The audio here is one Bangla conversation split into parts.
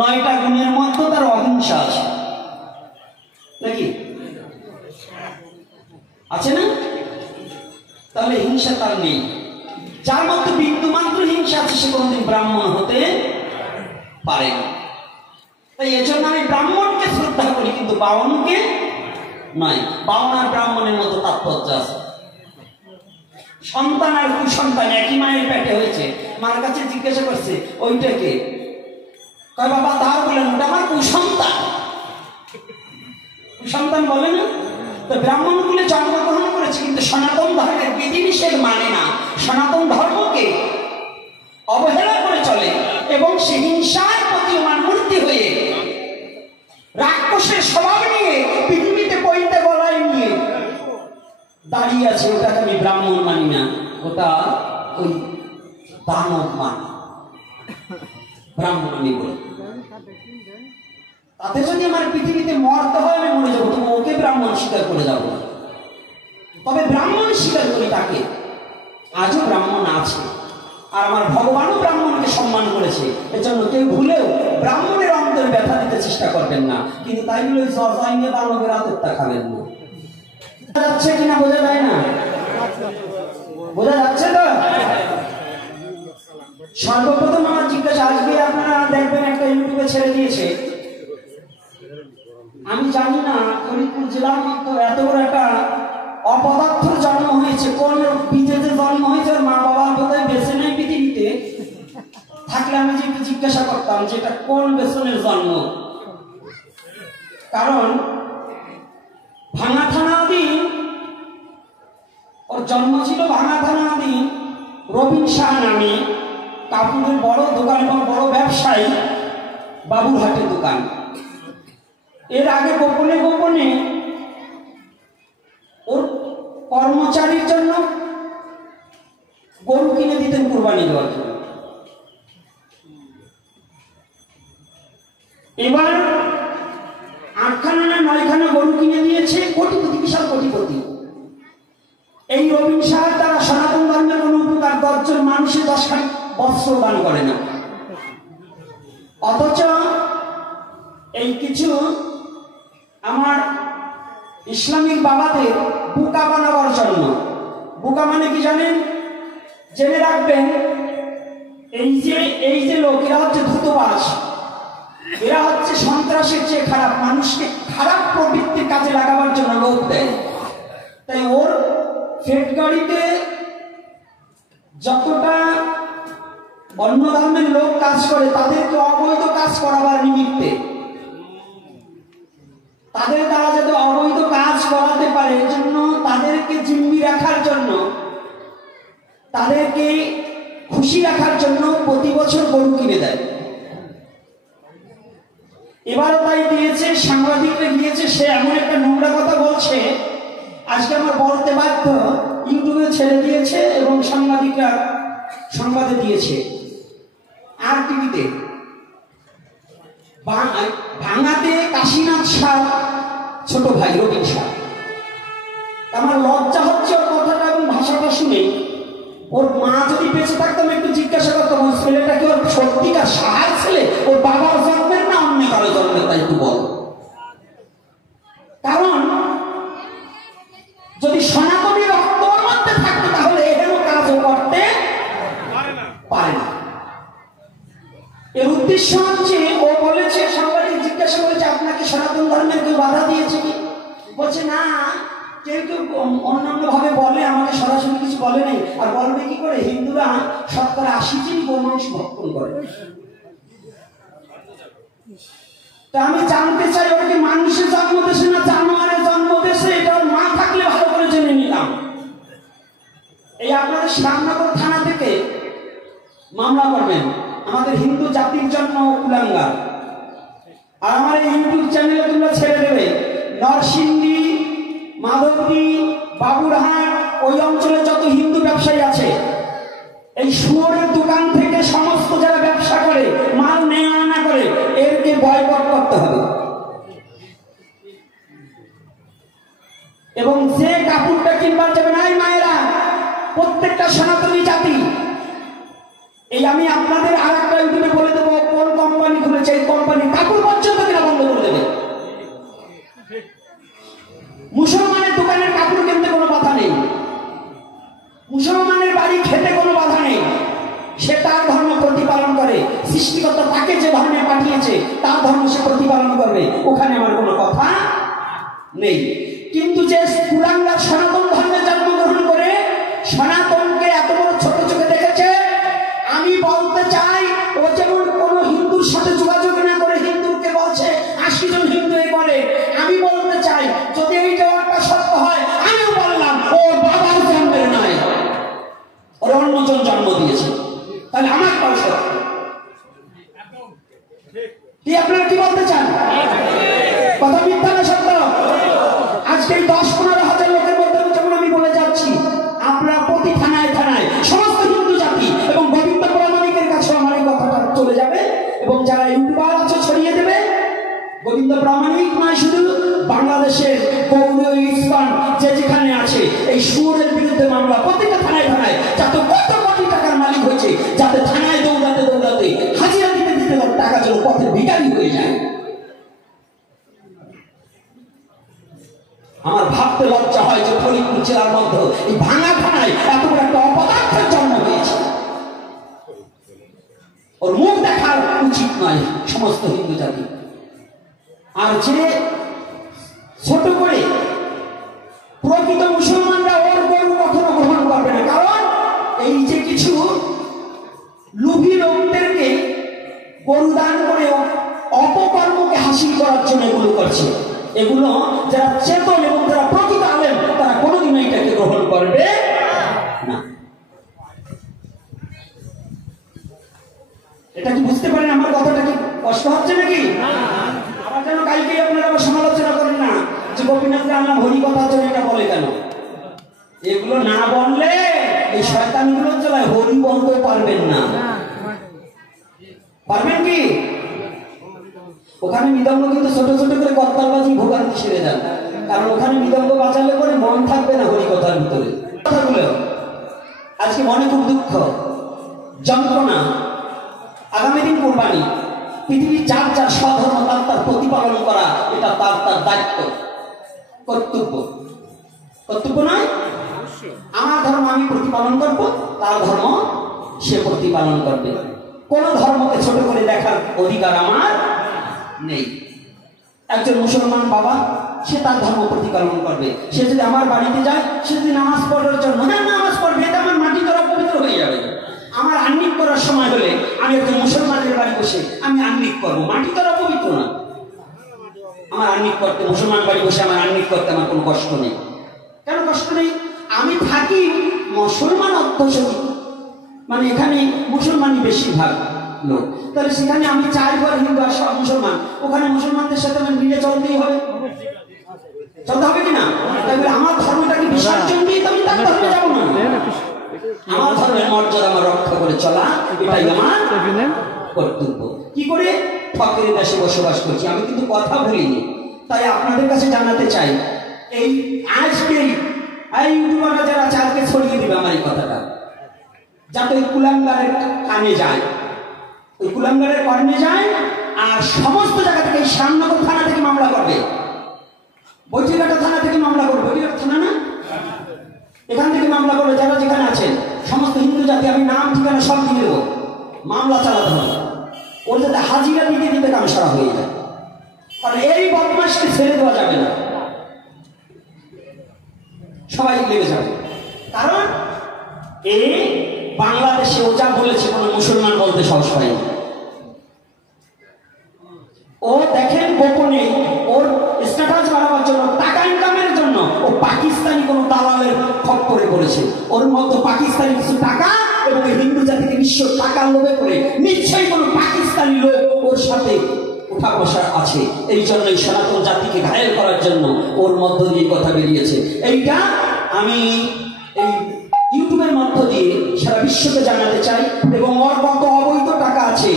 9টা গুণের মধ্যে তার অহিংসা আছে নাকি? আছে না? তাহলে হিংসা তার নেই। যার মধ্যে বিন্দুমাত্র হিংসা আছে সে কোনোদিন ব্রাহ্মণ হতে পারে না। তাই এজন্য আমি ব্রাহ্মণকে শ্রদ্ধা করি, কিন্তু বামনকে নয়। বামন আর ব্রাহ্মণের মতো তাৎপর্য আছে। সন্তান আর কুসন্তান একই মায়ের পেটে হয়েছে। মার কাছে জিজ্ঞাসা করছে ওইটাকে, কয় বাবা তার বলেন ওটা আমার কুসন্তান। কুসন্তান বলে না? তো ব্রাহ্মণ গুলো জন্মগ্রহণ করেছে, কিন্তু সনাতন ধর্মের বিধিনিষেধ মানে না, সনাতন ধর্মকে অবহেলা করে চলে এবং সে হিংসার প্রতীয়মান মূর্তি হয়ে রাক্ষসের স্বভাব নিয়ে পৃথিবীতে পৈতে গলায় নিয়ে দাঁড়িয়ে আছে। ওটাকে আমি ব্রাহ্মণ মানি না, ওটা ওই দানব মানি, ব্রাহ্মণ আমি বলি। তাতে যদি আমার পৃথিবীতে মরতে হয় আমি মরে যাবো, তবু ওকে ব্রাহ্মণ স্বীকার করে যাবো। তবে ব্রাহ্মণ স্বীকার করি তাকে, আজও ব্রাহ্মণ আছে। আর আমার ভগবানও ব্রাহ্মণকে সম্মান করেছে। এর জন্য কেউ ভুলেও ব্রাহ্মণের অন্তরে ব্যথা দিতে চেষ্টা করবেন না, কিন্তু তাই বলে জয় নিয়ে দানবের আত্মহত্যা খাবেন না। বোঝা যাচ্ছে কিনা বোঝা যায় না? বোঝা যাচ্ছে তো? সর্বপ্রথম আমার জিজ্ঞাসা, আজকে আপনারা দেখবেন একটা ইউটিউবে ছেড়ে দিয়েছে, আমি জানি না ফরিদপুর জেলার মধ্যে এত বড় একটা অপদার্থর জন্ম হয়েছে। কোন বীজেতে জন্ম হয়েছে ওর মা বাবার বোধহয় বেছে নেই পৃথিবীতে। থাকলে আমি যে জিজ্ঞাসা করতাম যে এটা কোন বেসনের জন্ম। কারণ ভাঙা থানাধীন, ওর জন্ম ছিল ভাঙা থানাধীন রবিন শাহ নামে কাপড়ের বড় দোকান এবং বড় ব্যবসায়ী, বাবুরহাটের দোকান। এর আগে গোপনে গোপনে ওর কর্মচারীর জন্য গরু কিনে দিতেন কুরবানি দেওয়ার জন্য। এবার 8খানা না 9খানা গরু কিনে দিয়েছে, কোটিপতি, বিশাল কোটিপতি। এই রবিন শাহ তারা সনাতন ধর্মের কোন উপকার 10 জন মানুষের 10খানা বস্ত্র দান করে না। অথচ এই কিছু আমার ইসলামিক বাবাদের বোকা বানাবার জন্য, বোকা মানে কি জানেন? জেনে রাখবেন, এই যে লোক, এরা হচ্ছে ধূতবাজ, এরা হচ্ছে সন্ত্রাসের চেয়ে খারাপ, মানুষকে খারাপ প্রবৃত্তির কাজে লাগাবার জন্য লোক দেয়। তাই ওর ফেট গাড়িতে যতটা অন্য ধর্মের লোক কাজ করে তাদেরকে অবৈধ কাজ করাবার নিমিত্তে, তাদের দ্বারা যাতে অবৈধ কাজ করাতে পারে এজন্য তাদেরকে জিম্মি রাখার জন্য, তাদেরকে খুশি রাখার জন্য প্রতি বছর গরু কিনে দেয়। এবারও তাই দিয়েছে, সাংবাদিকরা গিয়েছে, সে এমন একটা নোংরা কথা বলছে আজকে আমার বলতে বাধ্য, ইউটিউবে ছেড়ে দিয়েছে এবং সাংবাদিকরা সংবাদে দিয়েছে আর টিভিতে। ভাঙাতে কাশীনাথ শাহ ছোট ভাই রবিন শাহ। আমার লজ্জা হচ্ছে ওর কথাটা এবং ভাষাটা শুনে। ওর মা যদি বেঁচে থাকতাম একটু জিজ্ঞাসা করতাম, ওর ছেলেটা কি ওর সত্যিকার শাহার ছেলে, ওর বাবার জন্মের না অন্য কারো জন্মের, তাই একটু বল। কারণ যদি সনাতনী রক্ত ওর মধ্যে থাকতো তাহলে এহেন কাজও করতে পারে না। এর উদ্দেশ্য হচ্ছে, ও বলেছে, সাংবাদিক জিজ্ঞাসা করেছে আপনাকে সনাতন ধর্মের কেউ বাধা দিয়েছে কি? বলছে না, কেউ কেউ অন্যান্য ভাবে বলে, আমাকে সরাসরি কিছু বলে নেই। আর বলবে কি করে? হিন্দুরা 80% গোমাংস ভক্ষণ করে। তা আমি জানতে চাই ওরা কি মানুষের জন্ম দেশে না জানোয়ারের জন্ম দেশে? এটা মা থাকলে ভালো করে জেনে নিলাম। এই আপনাদের শ্যামনগর থানা থেকে মামলা করবেন আমাদের হিন্দু জাতির জন্য কুলাঙ্গার। আর আমার এই ইউটিউব চ্যানেলে তোমরা ছেড়ে দেবে নরসিংদী, মাধবদী, বাবুরহাট, ওই অঞ্চলে যত হিন্দু ব্যবসায়ী আছে, এই শুয়োরের দোকান থেকে সমস্ত যারা ব্যবসা করে, মাল নেওয়া আনা করে, এরকে বয়কট করতে হবে। এবং যে কাপড়টা কিনবার যাবে না, এই মায়েরা প্রত্যেকটা সনাতনী জাতি, এই আমি আপনাদের আর একটা ইউটিউবে বলে দেবো কোন কোম্পানি খুলেছে, সেই কোম্পানি কাপড় পর্যন্ত কিনা বন্ধ করে দেবে। মুসলমানের দোকানের কাপড় কিনতে কোনো বাধা নেই, মুসলমানের বাড়ি খেতে কোনো বাধা নেই, সে তার ধর্ম প্রতিপালন করে, সৃষ্টিকর্তা তাকে যে ধর্মে পাঠিয়েছে তার ধর্ম সে প্রতিপালন করবে, ওখানে আমার কোনো কথা নেই। কিন্তু যে কুলাঙ্গার সনাতন ধর্মে জন্মগ্রহণ করে সনাতনকে এত বড় ছোট চোখে দেখেছে, আমি বলতে চাই ও যেমন কোন হিন্দুর সাথে যোগাযোগ না করে হিন্দুকে বলছে 80 জন হিন্দু এ করে, আমি বলতে চাই যদি এই জবাবটা সত্য হয়, আমিও বললাম ওর বাবার জন্মের নয়, ওর অন্যজন জন্ম দিয়েছে, তাহলে আমার কল সত্য। কি আপনারা কি বলতে চান? কথা মিথ্যা না সত্য? আজকে 10-15 হাজার লোকের মধ্যে যেমন আমি বলে যাচ্ছি, আপনারা প্রতি থানায় থানায় সমস্ত হিন্দু জাতি এবং গোবিন্দ প্রামাণিকের কাছে আমার এই কথাটা চলে যাবে, এবং যারা ইউটিউবার আছে ছড়িয়ে দেবে। গোবিন্দ প্রামাণিক নয়, শুধু বাংলাদেশের গৌড়ীয় ইস্কন যে যেখানে আছে এই সুরের বিরুদ্ধে মামলা প্রত্যেকটা থানায় থানায়, যাতে কত কোটি টাকার মালিক হয়েছে, যাতে থানায় দৌড়াতে দৌড়াতে হাজিরা দিতে দিতে টাকা যেন পথের ভিখারি হয়ে যায়। আমার ভাবতে লজ্জা হয় যে ফরিদপুর জেলার মধ্যে এই ভাঙা থানায় এত বড় একটা অপদার্থের জন্ম হয়েছে। ওর মুখ দেখার উচিত নয় সমস্ত হিন্দু জাতি। আর যে ছোট করে প্রকৃত মুসলমানরা ওর গরু কখনো গ্রহণ করবে না, কারণ এই যে কিছু লুভি লোকদেরকে গরু দান করে অপকর্মকে হাসিল করার জন্য এগুলো করছে, এগুলো যারা চেতন এবং যারা প্রকৃত আলেম তারা কোনোদিন এটাকে গ্রহণ করবে না। এটা কি বুঝতে পারেন? আমার কথাটা কি কষ্ট হচ্ছে নাকি? আবার যেন কালকে আপনারা আবার সমালোচনা করেন না যে গোপীনাথকে আনলাম হরি কথার জন্য এটা বলে কেন। এগুলো না বললে এই শয়তানগুলোর জেলায় হরি বলতে পারবেন না। পারবেন কি? ওখানে মৃদঙ্গ কিন্তু ছোট ছোট করে কর্তালবাজি ভোগান্তি সেরে যান, কারণ ওখানে মৃদঙ্গ বাজালে পরে মন থাকবে না হরি কথার ভিতরে। কথাগুলো আজকে মনে খুব দুঃখ, যন্ত্রণা। আগামী দিন কোরবানি, পৃথিবীর যার যার স্বধর্ম তার তার প্রতিপালন করা, এটা তার তার দায়িত্ব, কর্তব্য। কর্তব্য নয়? আমার ধর্ম আমি প্রতিপালন করব, তার ধর্ম সে প্রতিপালন করবে। কোন ধর্মকে ছোট করে দেখার অধিকার আমার নেই। একজন মুসলমান বাবা, সে তার ধর্ম প্রতিপালন করবে। সে যদি আমার বাড়িতে যায়, সে যদি নামাজ পড়ার জন্য নামাজ পড়বে, এটা আমার মাটি করা পবিত্র হয়ে যাবে। আমার আহ্নিক করার সময় হলে আমি একজন মুসলমানের বাড়ি বসে আমি আহ্নিক করবো, মাটি করা পবিত্র না। আমার আহ্নিক করতে, মুসলমান বাড়ি বসে আমার আহ্নিক করতে আমার কোনো কষ্ট নেই। কেন কষ্ট নেই? আমি থাকি মুসলমান অধ্যুষিত, মানে এখানে মুসলমানই বেশিরভাগ লোক, তাহলে সেখানে আমি 4 ঘর হিন্দু আর সব মুসলমান, ওখানে মুসলমানদের সাথে আমার মিলে চলতেই হবে, চলতে হবে কিনা? তাহলে আমার ধর্মটাকে বিসর্জন দিয়ে তো আমি তার ধর্মে যাবো না। আমার ধর্মের মর্যাদা আমার রক্ষা করে চলা, এটাই আমার কর্তব্য। কি করে? ফকির দেশে বসবাস করছি, আমি কিন্তু কথা ভুলিনি। তাই আপনাদের কাছে জানাতে চাই, এই আজকেই ইউটিউবাররা যারা চারকে ছড়িয়ে দিবে আমার এই কথাটা, যাতে ওই কুলাঙ্গারের কানে যায়, ওই কুলাঙ্গারের কর্ণে যায়, আর সমস্ত জায়গা থেকে শ্যামনগর থানা থেকে মামলা করবে, বৈঠিঘাটা থানা থেকে মামলা করবে, বৈঠিঘাটা থানা না, এখান থেকে মামলা করবে। যারা যেখানে আছেন সমস্ত হিন্দু জাতি, আমি নাম ঠিকানা সব দিয়ে দেবো, মামলা চালাতে হবে। ওর যাতে হাজিরা দিতে দিতে কাম সারা হয়ে যায়, কারণ এই বদমাশকে ছেড়ে দেওয়া যাবে না, সবাই লেগে যাবে। কারণ এই বাংলাদেশে ও যা বলেছে কোনো মুসলমান বলতে সাহস পায়নি। ও দেখেন গোপনে ওর স্ট্যাটাস বাড়াবার জন্য, টাকা ইনকামের জন্য ও পাকিস্তানি কোনো দালালের খপ্পরে পড়েছে। ওর মতো পাকিস্তানি কিছু টাকা এবং হিন্দু জাতিকে বিশ্ব টাকা লোভে করে নিশ্চয়ই কোনো পাকিস্তানি লোক ওর সাথে উঠা বসা আছে। এই জন্য এই সনাতন জাতিকে ঘায়েল করার জন্য ওর মধ্য দিয়ে কথা বেরিয়েছে। এইটা আমি এই ইউটিউবের মধ্য দিয়ে সারা বিশ্বকে জানাতে চাই, এবং ওর কত অবৈধ টাকা আছে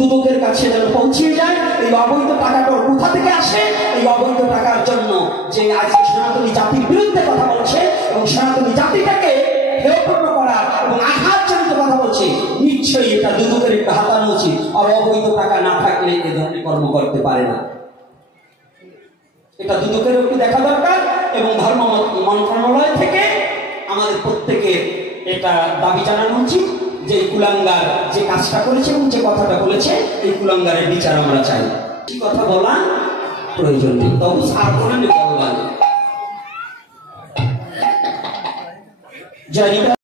দুদকের কাছে যেন পৌঁছে যায়। এই অবৈধ টাকাটা কোথা থেকে আসে? এই অবৈধ টাকার জন্য যে আজকে সনাতনী জাতির বিরুদ্ধে কথা বলছে এবং সনাতনী জাতিটাকে হেয়পূর্ণ করার এবং আঘাতজনিত কথা বলছে, নিশ্চয়ই এটা দুদকের একটা হাতানো উচিত। আর অবৈধ টাকা না থাকলে এ ধরনের কর্ম করতে পারে না। এটা দুদকের একটু দেখা দরকার এবং ধর্ম মন্ত্রণালয় থেকে আমাদের প্রত্যেকের এটা দাবি জানানো উচিত যে এই কুলাঙ্গার যে কাজটা করেছে এবং যে কথাটা বলেছে এই কুলাঙ্গারের বিচার আমরা চাই। কি কথা বলা প্রয়োজন নেই, তবু আর বলেন ভগবান।